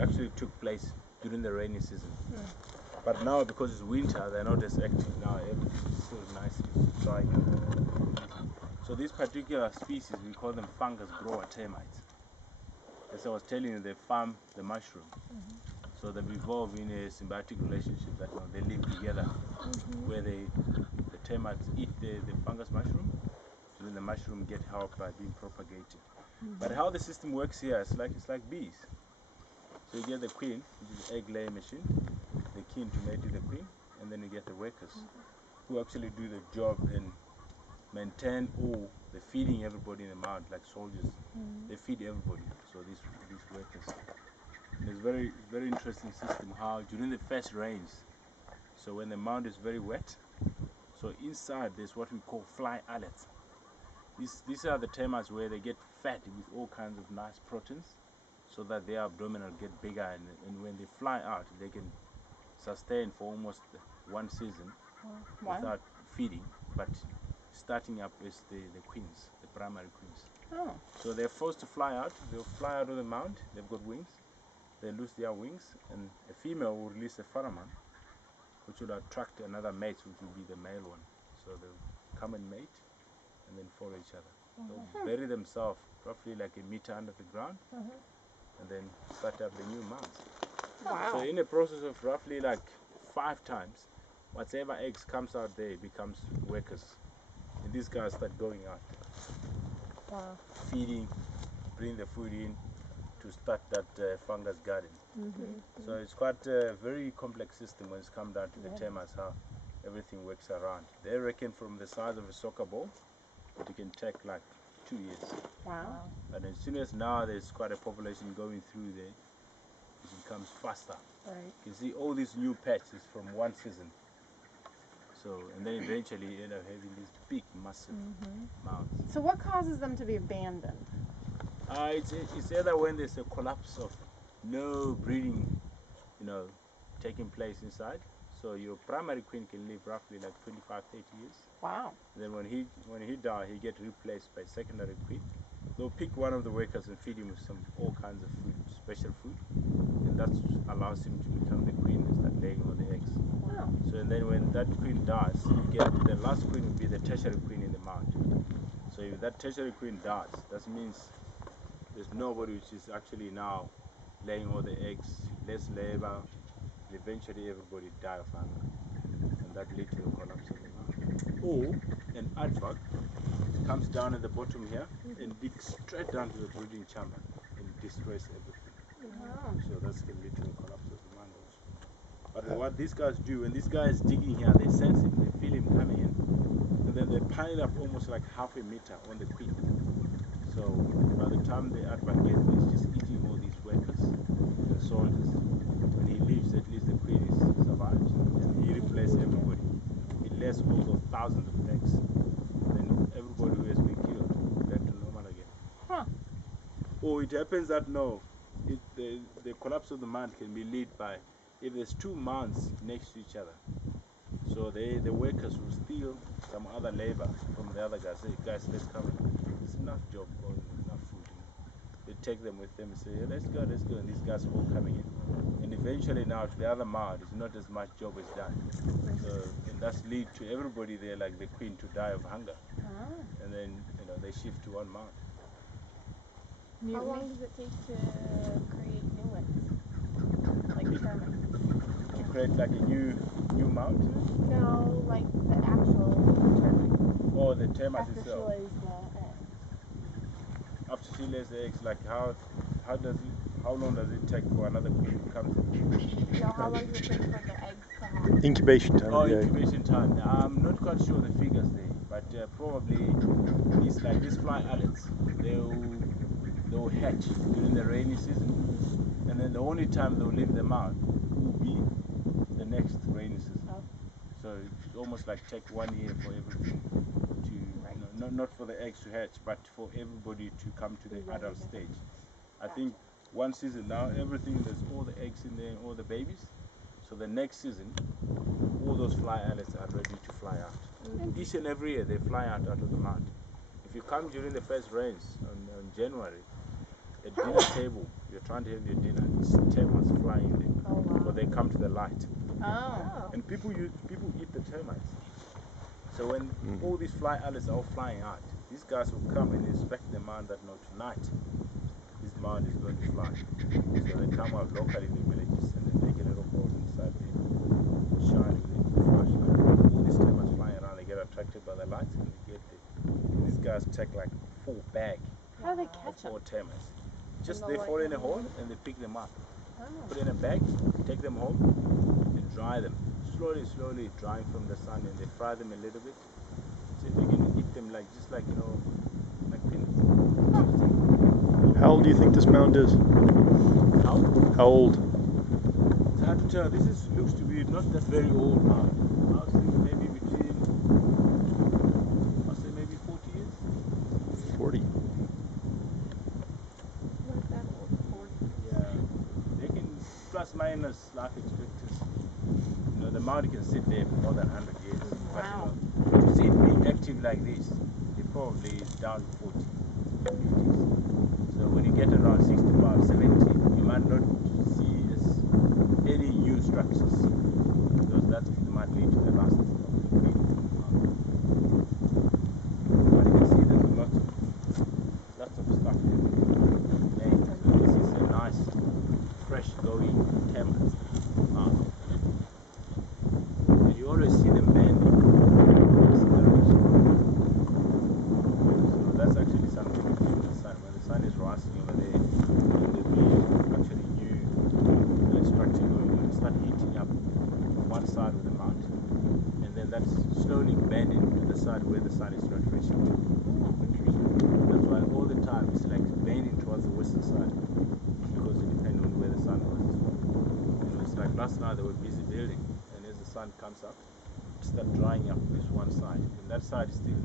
actually took place during the rainy season. But now, because it's winter, they're not as active now. Everything's still nicely drying up. So these particular species, we call them fungus grower termites. As I was telling you, they farm the mushroom. So they've evolved in a symbiotic relationship that they live together, where the termites eat the fungus mushroom, so then the mushroom get help by being propagated. But how the system works here is it's like bees. So you get the queen, which is the egg laying machine, the king to mate with the queen, and then you get the workers who actually do the job and maintain all the feeding everybody in the mound, like soldiers. They feed everybody. So these workers. And it's very interesting system how during the first rains, so when the mound is very wet, so inside there's what we call fly islets. These are the termites where they get fat with all kinds of nice proteins, so that their abdominal get bigger, and when they fly out, they can sustain for almost one season without feeding, but starting up is the queens, the primary queens. So they're forced to fly out. They'll fly out of the mound. They've got wings. They lose their wings, and a female will release a pheromone, which will attract another mate, which will be the male one. So they'll come and mate, and then follow each other. They'll bury themselves roughly like a meter under the ground, and then start up the new mounds. Wow. So in a process of roughly like 5 times, whatever eggs comes out there becomes workers. And these guys start going out, feeding, bring the food in to start that fungus garden. So it's quite a very complex system when it's come down to the termites, how everything works around. They reckon from the size of a soccer ball, it can take like 2 years. Wow. And as soon as now there's quite a population going through there, it becomes faster. Right. You can see all these new patches from one season. So, and then eventually you end up having these big, massive mounds. So what causes them to be abandoned? It's either when there's a collapse of no breeding, taking place inside. So your primary queen can live roughly like 25, 30 years. Wow. Then when he dies, he gets replaced by secondary queen. They'll pick one of the workers and feed him with all kinds of food, special food, and that allows him to become the queen and start laying all the eggs. Wow. So and then when that queen dies, you get the last queen will be the tertiary queen in the mound. So if that tertiary queen dies, that means there's nobody which is actually now laying all the eggs, less labor. Eventually everybody die of hunger, and that leads to the collapse of the mound. Or an advert comes down at the bottom here and digs straight down to the breeding chamber and destroys everything. So that can lead to the collapse of the mound also. But what these guys do, when this guy is digging here, they sense him, they feel him coming in, and then they pile up almost like half a meter on the queen. So by the time the advert gets there, he's just eating all these workers and soldiers. When he leaves, at least the queen survives. And he replaces everybody. He lays all those thousands of eggs. Then everybody who has been killed back to normal again. Or it happens that the collapse of the mound can be led by if there's 2 mounds next to each other. So the workers will steal some other labor from the other guys. Say, guys, let's come. There's enough job or enough food. They take them with them and say, let's go. And these guys are all coming in. And eventually now to the other mound, it's not as much job is done. So, and that's lead to everybody there, like the queen, to die of hunger. And then, they shift to one mound. How long does it take to create new ones? Like termites? To create like a new mound? No, like the actual termite. Or the termite After she itself. lays the eggs. After she lays the eggs, like how long does it take for another queen to come to? No, how long does it take for the eggs to hatch? Incubation time. Oh, incubation time. I'm not quite sure the figures there, but probably it's like these fly islets. They'll hatch during the rainy season, and then the only time they'll leave them out will be the next rainy season. So it's almost like take 1 year for everything to, not for the eggs to hatch, but for everybody to come to the adult stage. I think one season now, everything, there's all the eggs in there, all the babies. So the next season, all those fly islets are ready to fly out. Each and every year, they fly out of the mound. If you come during the first rains on January, a dinner table, you're trying to have your dinner, it's termites flying there. Oh wow. Or they come to the light. Oh. And people eat the termites. So when all these fly owlets are all flying out, these guys will come and inspect the mound that no, tonight this mound is going to fly. So they come out locally in the villages and they make a little hole inside there, shine with a flashlight. All these termites flying around, they get attracted by the lights and they get there. And these guys take like a full bag How do they of catch them? 4 termites. Just the they light fall in a comes hole on. and they pick them up. Oh. Put in a bag, take them home, and dry them. Slowly drying from the sun, and they fry them a little bit. So they can eat them like, just like, you know, like peanuts. How old do you think this mound is? How? How old? It's hard to tell. This looks to be not that very old now. I was thinking maybe between, I'll say maybe 40 years. 40. Not that old. 40. Yeah. They can plus minus life expectancy. You know, the mound can sit there for more than 100 years. But Wow. you know, to see it being active like this, it probably is down to 40, 50s. So when you get around 65, 70, you might not see any new structures, because that might lead to the last of the green. But you can see there's lots of stuff there. And so this is a nice, fresh going termite. And you always see them bending. So that's actually something to do with the sun. When the sun is rising over there, there'll be actually new structure going on. Start heating up one side of the mountain, and then that's slowly bending to the side where the sun is not reaching to. That's why all the time it's like bending towards the western side, because it depends on where the sun was as well. You know, it's like last night they were busy building, and as the sun comes up, it starts drying up this one side, and that side is still